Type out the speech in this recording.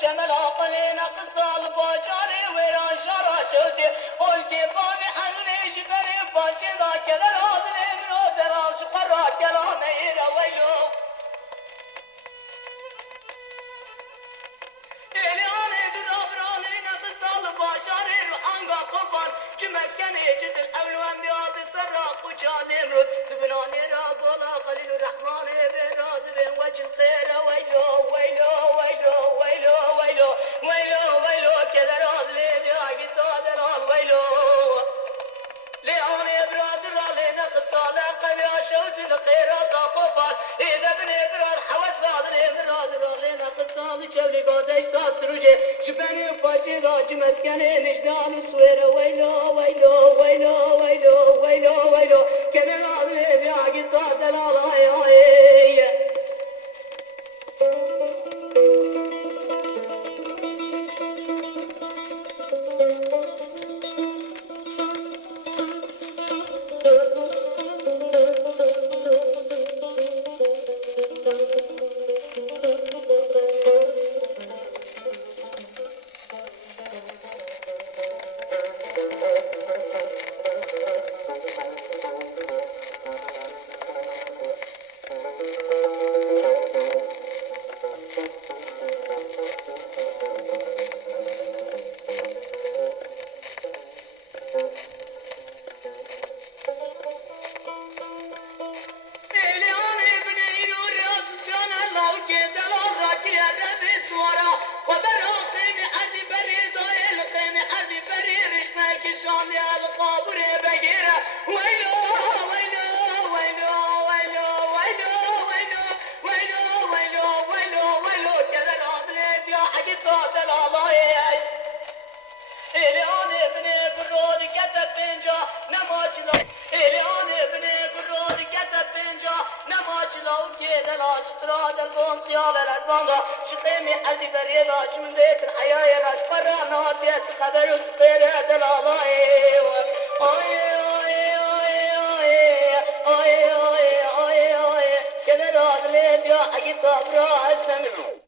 شمل عقلنا قصال باچاری ویران شارا شدی اول که بانی عقلش بری باچی دا کلر آدلی منو درال چقرا کلانه ایرا ویلو ایلیانه درابرانی نقصال باچاری رو انگا قبان که مسکنه جدل اولوان بیاد سرا قجا نمرود دبنانی را قولا خلیل الرحمن براد بین وجه الخیر ویلو ویلو ویلو ویلو ویلو ویلو ویلو کدر آدلی دیاگی تادر آد ویلو لیانی براد رالی نقصال قوی آشوت الخیرات قبان ایده بنی براد حوث آدلی براد رالی نقصال چولی قادش داد سروجه شبنی پاشی دا چه مسکنه نشدان سویر ویلو ویلو ویلو ویلو ویلو ویلو کدر آدلی دیاگی تادر آد آی آی شام يا القابر بقيرة ويلو ويلو ويلو ويلو ويلو ويلو ويلو ويلو ويلو ويلو كذا العضلات يا حق صوت العلاي إليوني بني قرودي كتب بنجا نماج لو إليوني بني قرودي كتب بنجا نماج لو كذا لاج تراج القوم طيال الأربانغا شقيمي قلبي بريضا شمن ذيت الحياة راش برا نهاتيت خبر وتخير هذا العلاي كذا راضي يا حقي طابرا اسمه